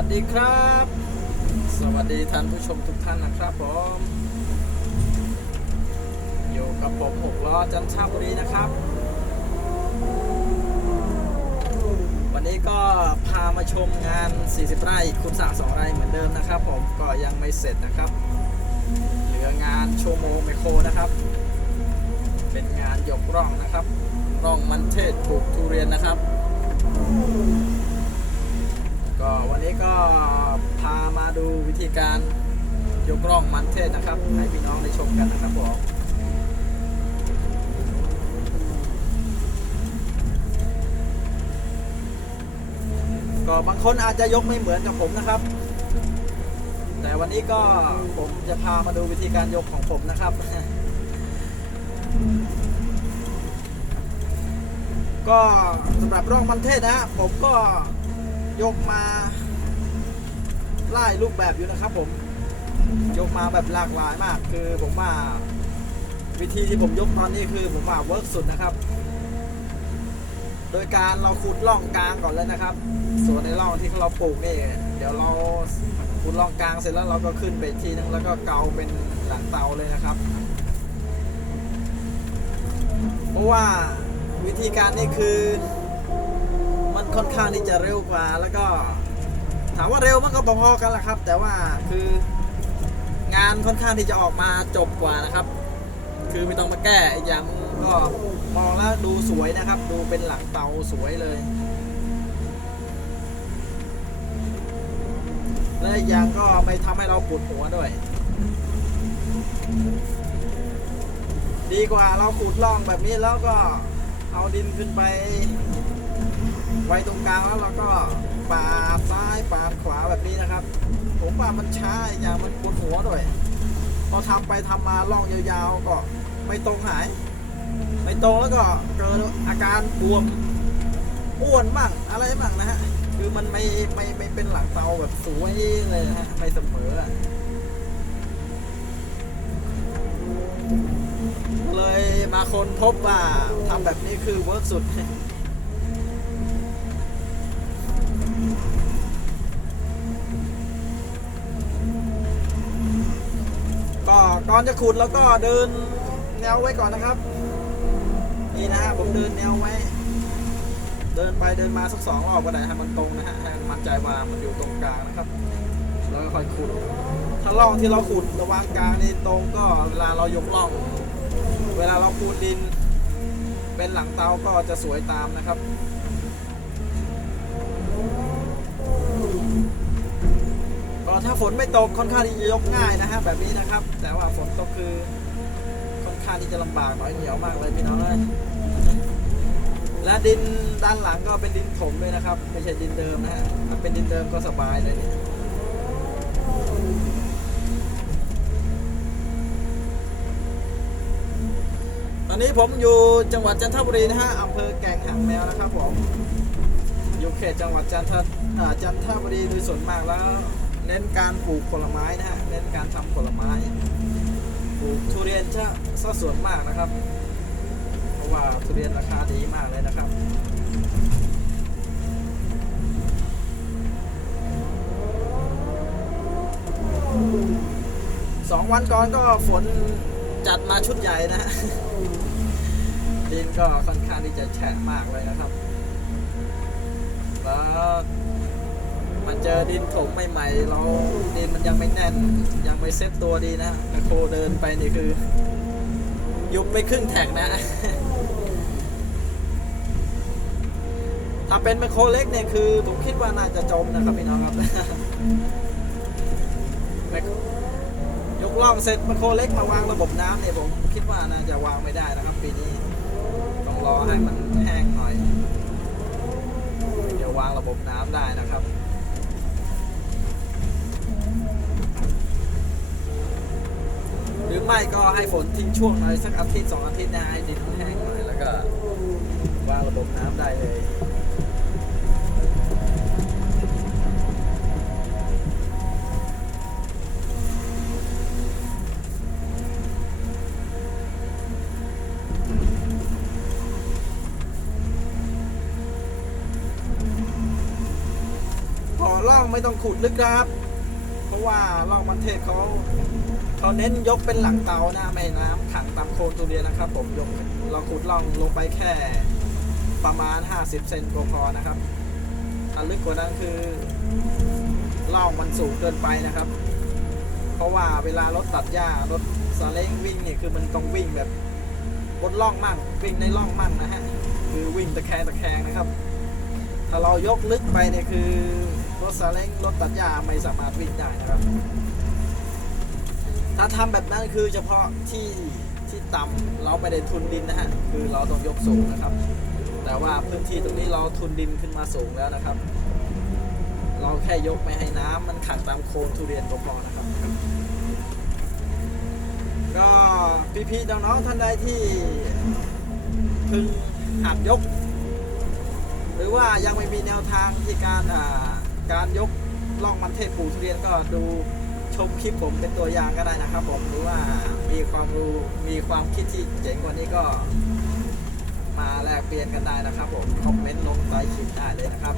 วัสดีครับ สวัสดีท่านผู้ชมทุกท่านนะครับผมอยู่กับผมหกล้อจันทบุรีนะครับ วันนี้ก็พามาชมงาน 40 ไร่คุณสระสองไร่เหมือนเดิมนะครับ ผมก็ยังไม่เสร็จนะครับ เหลืองานโชว์โมไมโครนะครับ เป็นงานยกร่องนะครับ ร่องมันเทศปลูกทุเรียนนะครับ ก็วันนี้ก็พามาดูวิธีการยกร่องมันเทศนะครับ ให้พี่น้องได้ชมกันนะครับผมก็บางคนอาจจะยกไม่เหมือนกับผมนะครับ แต่วันนี้ก็ผมจะพามาดูวิธีการยกของผมนะครับ ก็สำหรับร่องมันเทศนะฮะผมก็ ยกมาไล่รูปแบบอยู่นะครับ ผมยกมาแบบหลากหลายมาก คือผมว่าวิธีที่ผมยกตอนนี้คือผมว่าเวิร์กสุดนะครับ โดยการเราขุดร่องกลางก่อนเลยนะครับ ส่วนในร่องที่เราปลูกนี่เดี๋ยวเราขุดร่องกลางเสร็จแล้วเราก็ขึ้นไปอีกทีนึงแล้วก็เกาเป็นหลังเตาเลยนะครับ เพราะว่าวิธีการนี่คือ มันค่อนข้างที่จะเร็วกว่า แล้วก็ถามว่าเร็วมันก็พอๆกันแหละครับ แต่ว่าคืองานค่อนข้างที่จะออกมาจบกว่านะครับ คือไม่ต้องมาแก้อีกอย่างก็มองแล้วดูสวยนะครับ ดูเป็นหลังเตาสวยเลย และอีกอย่างก็ไม่ทำให้เราปวดหัวด้วย ดีกว่าเราขุดร่องแบบนี้แล้วก็เอาดินขึ้นไป ไว้ตรงกลางแล้วเราก็ปาดซ้ายปาดขวาแบบนี้นะครับ ผมว่ามันช้าอย่างมันปวดหัวด้วยพอทำไปทำมาล่องยาวๆก็ไม่ตรงหาย ไม่ตรงแล้วก็เกิดอาการบวมอ้วนบ้างอะไรบ้างนะฮะคือมันไม่ไม่ไม่เป็นหลังเตาแบบสวยเลยนะฮะไม่เสมอเลยมาคนพบว่าทำแบบนี้คือเวิร์กสุด ก็ก่อนจะขุดแล้วก็เดินแนวไว้ก่อนนะครับ นี่นะฮะผมเดินแนวไว้ เดินไปเดินมาสักสองรอบก็ได้ให้มันตรงนะฮะให้มันมั่นใจว่ามันอยู่ตรงกลางนะครับแล้วก็ค่อยขุด ถ้าร่องที่เราขุดระหว่างกลางนี่ตรงก็เวลาเรายกร่อง เวลาเราปูนดิน เป็นหลังเตาก็จะสวยตามนะครับ ก็ ถ้าฝนไม่ตกค่อนข้างที่จะยกง่ายนะฮะแบบนี้นะครับ แต่ว่าฝนตกคือค่อนข้างที่จะลำบากหน่อยเหนียวมากเลยพี่น้องเลยและดินด้านหลังก็เป็นดินถมด้วยนะครับ ไม่ใช่ดินเดิมนะฮะถ้าเป็นดินเดิมก็สบายเลยเนี่ยตอนนี้ผมอยู่จังหวัดจันทบุรีนะฮะอำเภอแก่งหางแมวนะครับผมอยู่เขตจังหวัดจันทจันทบุรีโดยส่วนมากแล้ว เน้นการปลูกผลไม้นะฮะ เน้นการทำผลไม้ ปลูกทุเรียนจะซะส่วนมากนะครับ เพราะว่าทุเรียนราคาดีมากเลยนะครับสองวันก่อนก็ฝนจัดมาชุดใหญ่นะฮะดินก็ค่อนข้างที่จะแฉะมากเลยนะครับ แล้ว มันเจอดินถมใหม่ๆเราดินมันยังไม่แน่น ยังไม่เซ็ตตัวดีนะแมคโครเดินไปนี่คือ ยุบไปครึ่งแท็กนะ ถ้าเป็นแมคโครเล็กเนี่ยคือผมคิดว่าน่าจะจมนะครับพี่น้องครับยกล่องเสร็จแมคโครเล็กมาวางระบบน้ำเนี่ยผมคิดว่าน่าจะวางไม่ได้นะครับ ปีนี้ต้องรอให้มันแห้งหน่อยเดี๋ยววางระบบน้ำได้นะครับ หรือ ไม่ก็ให้ฝนทิ้งช่วงหน่อยสักอาทิตย์สองอาทิตย์นะให้ดินแห้งหน่อยแล้วก็วางระบบน้ำได้เลยพอล่องไม่ต้องขุดลึกครับ เพราะว่าล่องมันเทศเขา เขาเน้นยกเป็นหลังเตานะไม่น้ำขังตามโคนทุเรียนนะครับ ผมยกเราขุดล่องลงไปแค่ประมาณ 50 เซนก็พอนะครับถ้าลึกกว่านั้นคือล่องมันสูงเกินไปนะครับ เพราะว่าเวลารถตัดหญ้ารถซาเล้งวิ่งเนี่ยคือมันต้องวิ่งแบบบนล่องมั่งวิ่งในล่องมั่งนะฮะคือวิ่งตะแคงตะแคงนะครับ ถ้าเรายกลึกไปเนี่ยคือรถซาเล้งรถตัดหญ้าไม่สามารถวิ่งได้นะครับ ถ้าทำแบบนั้นคือเฉพาะที่ที่ต่ำเราไม่ได้ทุนดินนะฮะคือเราต้องยกสูงนะครับ แต่ว่าพื้นที่ตรงนี้เราทุนดินขึ้นมาสูงแล้วนะครับ เราแค่ยกไม่ให้น้ำมันขังตามโคนทุเรียนก็พอนะครับ ก็พี่ๆน้องๆท่านใดที่พึงหัดยก หรือว่ายังไม่มีแนวทางที่การการยกล่องมันเทศปูทุเรียนก็ดู ชมคลิปผมเป็นตัวอย่างก็ได้นะครับ ผมหรือว่ามีความรู้มีความคิดที่เจ๋งกว่านี้ก็ มาแลกเปลี่ยนกันได้นะครับ ผมคอมเมนต์ลงใต้คลิปได้เลยนะครับ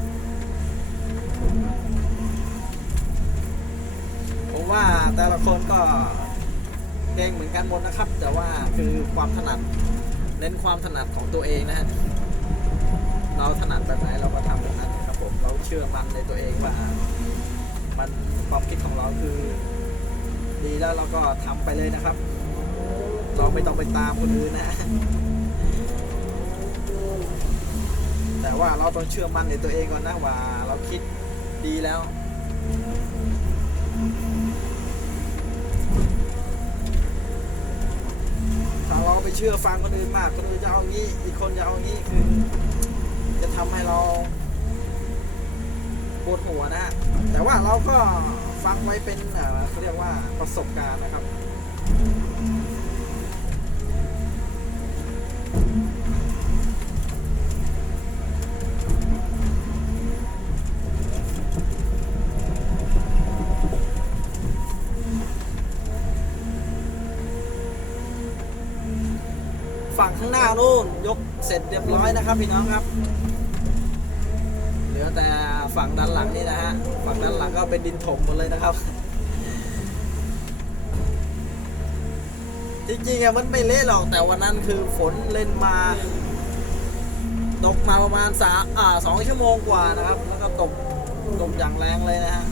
ผมว่าแต่ละคนก็เก่งเหมือนกันหมดนะครับ แต่ว่าคือความถนัดเน้นความถนัดของตัวเองนะฮะเราถนัดแบบไหนเราก็ทำแบบนั้นครับผมเราเชื่อมันในตัวเองว่า มันความคิดของเราคือ ดีแล้วเราก็ทำไปเลยนะครับ เราไม่ต้องไปตามคนอื่นนะ แต่ว่าเราต้องเชื่อมั่นในตัวเองก่อนนะว่า เราคิดดีแล้วถ้าเราไปเชื่อฟังคนอื่นมากคนอื่นจะเอางี้ อีกคนจะเอางี้คือ จะทำให้เรา ปวดหัวนะฮะแต่ว่าเราก็ฟังไว้เป็นเขาเรียกว่าประสบการณ์นะครับฝั่งข้างหน้านู่นยกเสร็จเรียบร้อยนะครับพี่น้องครับ ลือแต่ฝั่งด้านหลังนี่นะฮะ ฝั่งด้านหลังก็เป็นดินถมหมดเลยนะครับ จริงๆอะมันไม่เละหรอกแต่วันนั้นคือฝนเล่นมา ตกมาประมาณสามอ่าสองชั่วโมงกว่านะครับ แล้วก็ตกตกอย่างแรงเลยนะฮะ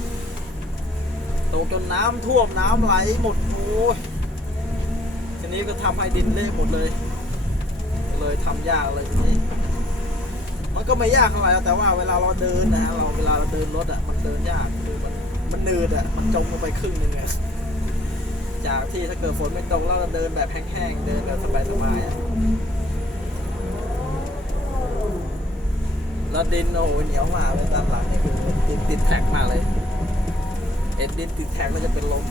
ตกจนน้ำท่วมน้ำไหลหมดโอ้ยทีนี้ก็ทำให้ดินเละหมดเลย เลยทำยากเลยทีนี้ มันก็ไม่ยากเท่าไหร่แต่ว่าเวลาเราเดินนะฮะเราเวลาเราเดินรถอะมันเดินยากคือมันมันเนืดอะมันจมลงไปครึ่งหนึงอะจากที่ถ้าเกิดฝนไม่ตกแล้วเราเดินแบบแห้งๆเดินแบบสบายๆอะแล้วดินโอ้โหเหนียวมากเลยตามหลังนี่คือดินติดแท็กมากเลยเห็นดินติดแท็กแล้วจะเป็นลม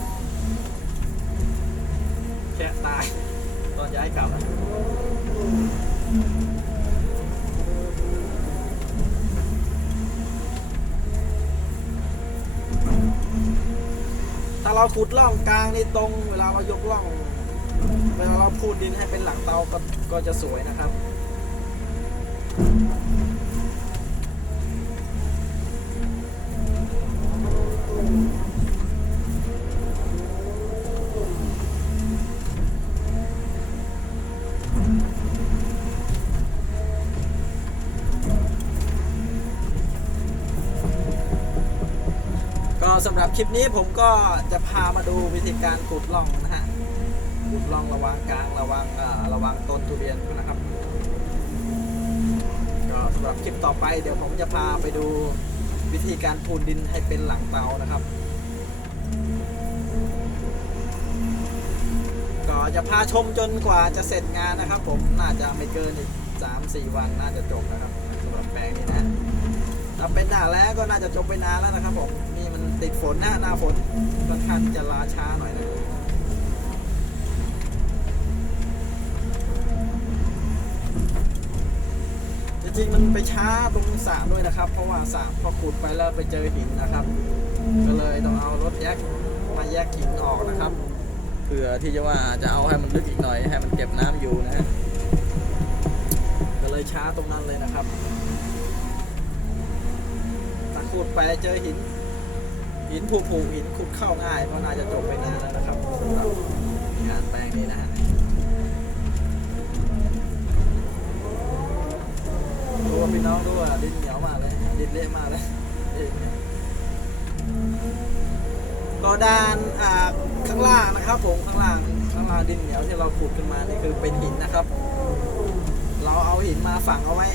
แค่ตายตอนย้ายกลับ เราขุดร่องกลางนี่ตรง เวลาเรายกร่อง เวลาเราพูดดินให้เป็นหลังเตาก็ก็จะสวยนะครับ สำหรับคลิปนี้ผมก็จะพามาดูวิธีการขุดร่องนะฮะขุดร่องระวางกลางระวางระวางต้นทุเรียนนะครับ ก็สำหรับคลิปต่อไปเดี๋ยวผมจะพาไปดูวิธีการพูนดินให้เป็นหลังเตานะครับ ก็จะพาชมจนกว่าจะเสร็จงานนะครับ ผมน่าจะไม่เกินอีกสามสี่วันน่าจะจบนะครับสำหรับแปลงนี้นะถ้าเป็นหน้าแล้งก็น่าจะจบไปนานแล้วนะครับผม ติดฝนหน้าหน้าฝนค่อนข้างจะลาช้าหน่อยนะจริงๆมันไปช้าตรงสระด้วยนะครับ เพราะว่าสระพอขุดไปแล้วไปเจอหินนะครับ ก็เลยต้องเอารถแยกมาแยกหินออกนะครับเพื่อที่จะว่าจะเอาให้มันลึกอีกหน่อย ให้มันเก็บน้ำอยู่นะฮะก็เลยช้าตรงนั้นเลยนะครับถ้าขุดไปเจอหิน หินผูผูหินขุดเข้าง่ายก็น่าจะจบไปนานแล้วนะครับงานแปลงนี้นะฮะดูว่าพี่น้องดูว่าดินเหนียวมากเลยดินเละมากเลยก็ด้านอ่าข้างล่างนะครับผมข้างล่างข้างล่างดินเหนียวที่เราขุดขึ้นมานี่คือเป็นหินนะครับ เราเอาหินมาฝังเอาไว้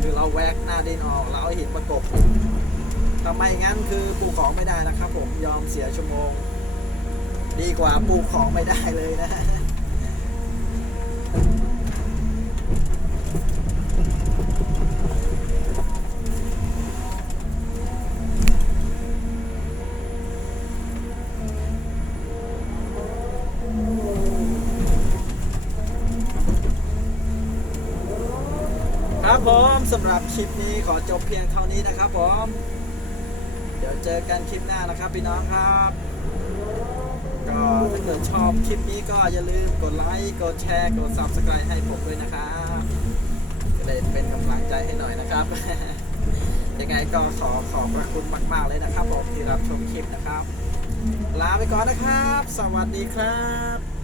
คือเราแวกหน้าดินออกเราเอาหินประกบ ทำไมงั้นคือปลูกของไม่ได้นะครับผมยอมเสียชั่วโมง ดีกว่าปลูกของไม่ได้เลยนะครับผมสำหรับคลิปนี้ขอจบเพียงเท่านี้นะครับผม ดี๋ยวเจอกันคลิปหน้านะครับพี่น้องครับก็ถ้าเกิดชอบคลิปนี้ก็อย่าลืมกดไลค์กดแชร์กด subscribe ให้ผมด้วยนะครับจะได้เป็นกำลังใจให้หน่อยนะครับ ยังไงก็ขอขอบพระคุณมาก ๆ เลยนะครับผมที่รับชมคลิปนะครับ ลาไปก่อนนะครับ สวัสดีครับ